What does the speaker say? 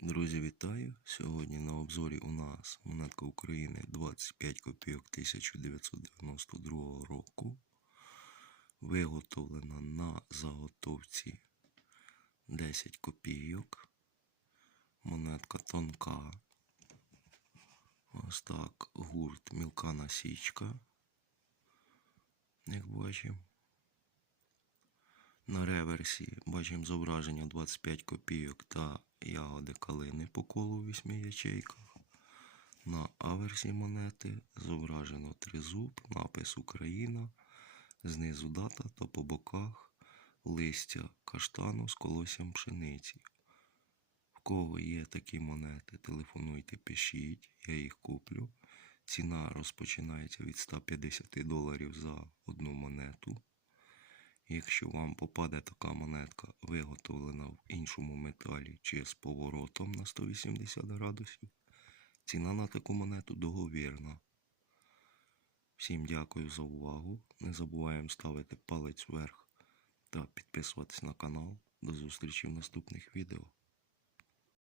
Друзі, вітаю! Сьогодні на обзорі у нас монетка України 25 копійок 1992 року. Виготовлена на заготовці 10 копійок. Монетка тонка. Ось так гурт мілка насічка. Як бачимо. На реверсі бачимо зображення 25 копійок та ягоди калини по колу в 8 ячейках. На аверсі монети зображено тризуб, напис Україна, знизу дата та по боках листя каштану з колоссям пшениці. В кого є такі монети, телефонуйте, пишіть, я їх куплю. Ціна розпочинається від 150 доларів за одну монету. Якщо вам попаде така монетка, виготовлена в іншому металі чи з поворотом на 180 градусів, ціна на таку монету договірна. Всім дякую за увагу. Не забуваємо ставити палець вверх та підписуватись на канал. До зустрічі в наступних відео.